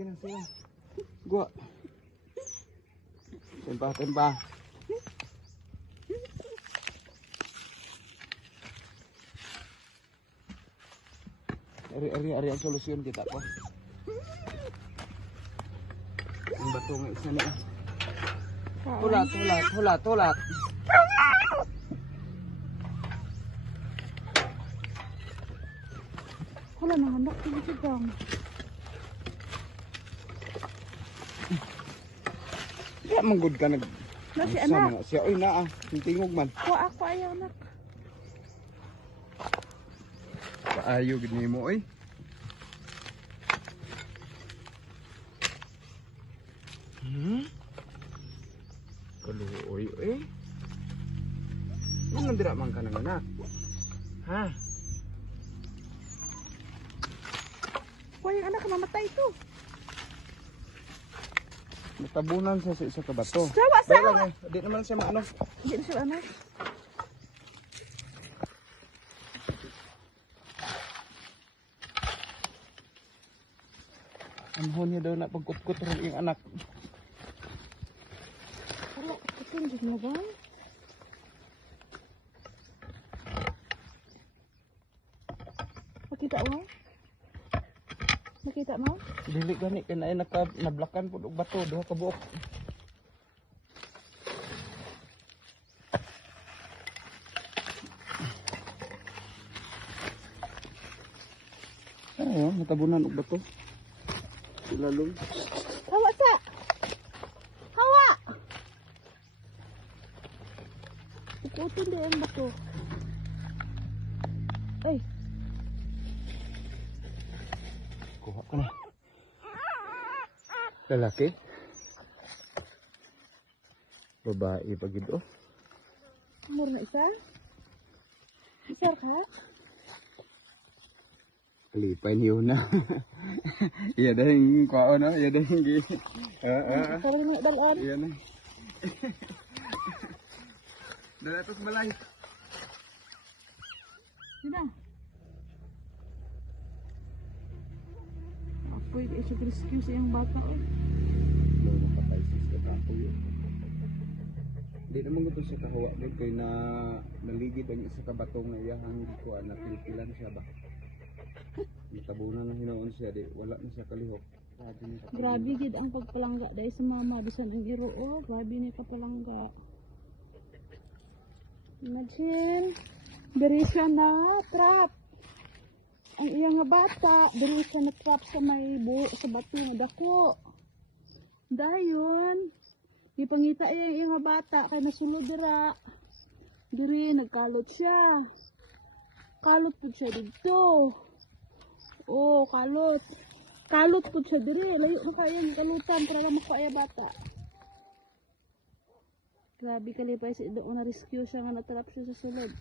sige na. Gua. Tempa. Ari ang solusyon kita pa. Ang bato nga isa na. Hulat. Wala nang anak dito dong. Ya manggod ka nag. Nasi anak. Siya oy naa, tingog man. Ako ayaw anak. Paayo gid nimo oy. Kaluoy eh. Nang ndira man ka nang anak. Ha? Kuya yung anak mamatay ito. Natabunan sa isa ka bato. Sawa. Lang, di naman siya maano. Hindi na siya anak. Anhon niya daw na pagkutkot rin yung anak. Wala, ito hindi na ba? Nakita mo? Dili gani kay na nablakan pud og bato duha ka buok. Ayo, natabunan og bato. Lalong. Hawa sa! Hawa! Ikutin din ang bato. Ay! Kuha ko na. Lalaki. Babae pag ito. Umur na isa? Isar ka? Kalipay niyo na. Iya dahing kwao no, iya dahing gi. Parang na dalon. Iya na. Dala tos balay. Yun na. Pwede siya rescue sa iyong bata eh. Nakapay sa kapo yun. Hindi naman ito siya kahawa din kay na naligid ang isa ka batong na iyahang kuan na pilpilan siya ba. Natabunan ng hinoon siya di wala na siya kalihok. Grabe gid ang pagpalangga dahil sa mama bisan ang iro oh, grabe ni kapalangga. Imagine, diri siya na trap. Ang iyang nga bata, diri siya na trap sa may buo sa bato nga dako. Dayon, ipangita iyang iyang nga bata kay nasulod dira. Diri nagkalot siya. Kalot pud siya dito. Oh, kalot. Kalot pud siya diri, layo na kaya ang kalutan para lang makuha ang bata. Grabe kalipay si doon na rescue siya nga natrap siya sa sulod.